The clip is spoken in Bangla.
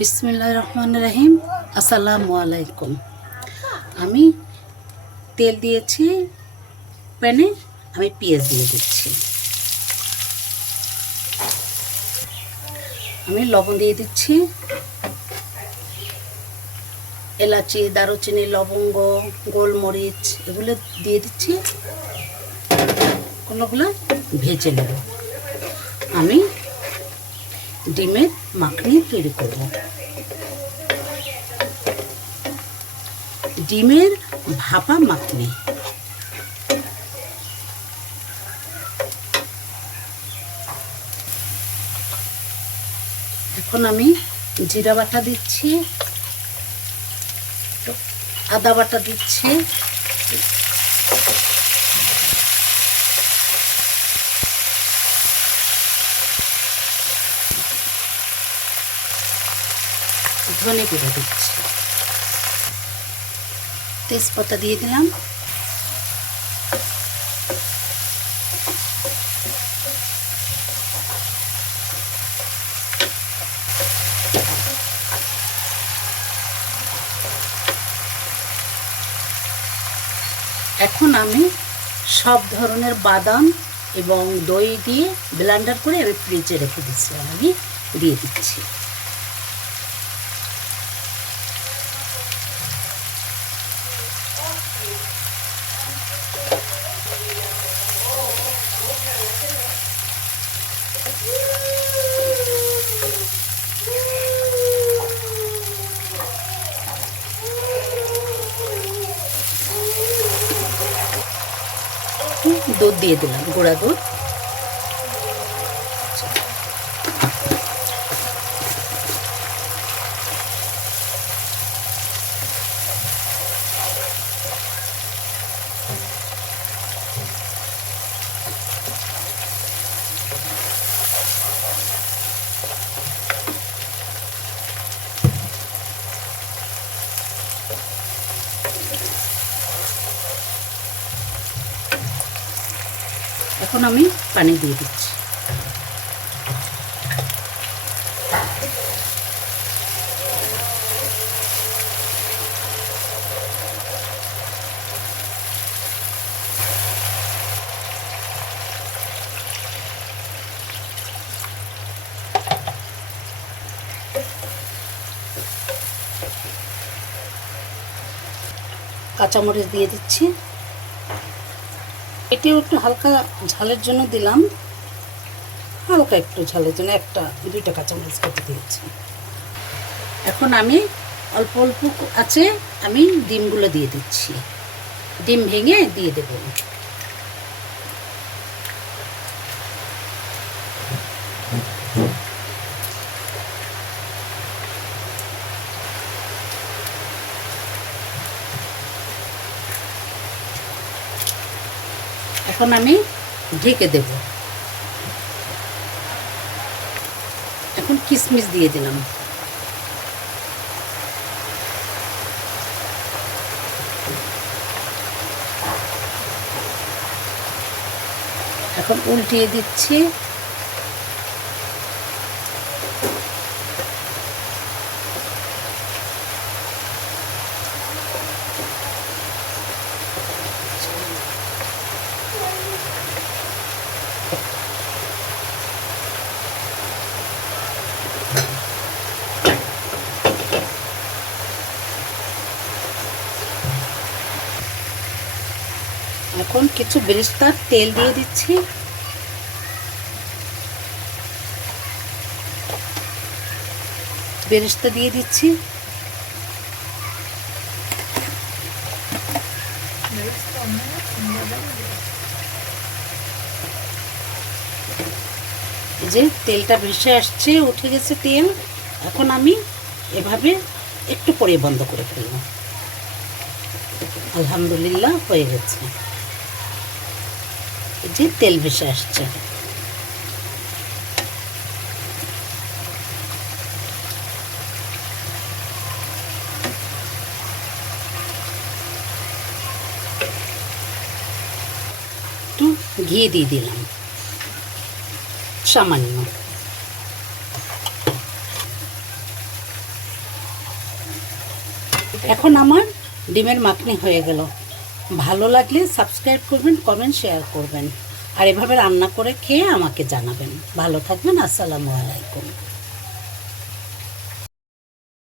বিসমিল্লাহির রহমানির রহিম। আসসালামু আলাইকুম। আমি তেল দিয়েছি প্যানে, আমি পেঁয়াজ দিয়ে দিচ্ছি। আমি লবণ দিয়ে দিচ্ছি, এলাচি, দারুচিনি, লবঙ্গ, গোলমরিচ এগুলো দিয়ে দিচ্ছি। কোনোগুলো ভেজে নেব। আমি ডিমের মাখনি তৈরি করব। ডিমের ভাপা মাখনি। এখন আমি জিরা বাটা দিচ্ছি, আদা বাটা দিচ্ছি, ধনে গুঁড়ো দিচ্ছি, তেজপাতা দিয়ে দিলাম। এখন আমি সব ধরনের বাদাম এবং দই দিয়ে ব্লেন্ডার করে আমি ফ্রিজে রেখে দিচ্ছি, আমি দিয়ে দিচ্ছি। দুধ দিয়ে দিলাম, গুঁড়া দুধ। এখন আমি পানি দিয়ে দিচ্ছি। কাঁচামরিচ দিয়ে দিচ্ছি। এটাও একটু হালকা ঝালের জন্য দিলাম, হালকা একটু ঝালের জন্য দুইটা কাঁচামরিচ কেটে দিয়েছি। এখন আমি অল্প অল্প আছে আমি ডিমগুলো দিয়ে দিচ্ছি, ডিম ভেঙে দিয়ে দেব। এখন আমি ঢেকে দেব। এখন কিশমিশ দিয়ে দিলাম। এখন উল্টিয়ে দিচ্ছি। এখন কিছু বেরেস্তার তেল দিয়ে দিচ্ছি। বেরেস্তা দিয়ে দিচ্ছি। যে তেলটা ভেসে আসছে, উঠে গেছে তেল। এখন আমি এভাবে একটু পরে বন্ধ করে ফেলব। আলহামদুলিল্লাহ হয়ে গেছে, যে তেল ভেসে আসছে। একটু ঘি দিয়ে দিলাম সামান্য। এখন আমার ডিমের মাখনি হয়ে গেল। ভালো লাগলে সাবস্ক্রাইব করবেন, কমেন্ট, শেয়ার করবেন, আর এভাবে রান্না করে খেয়ে আমাকে জানাবেন। ভালো থাকবেন। আসসালামু আলাইকুম।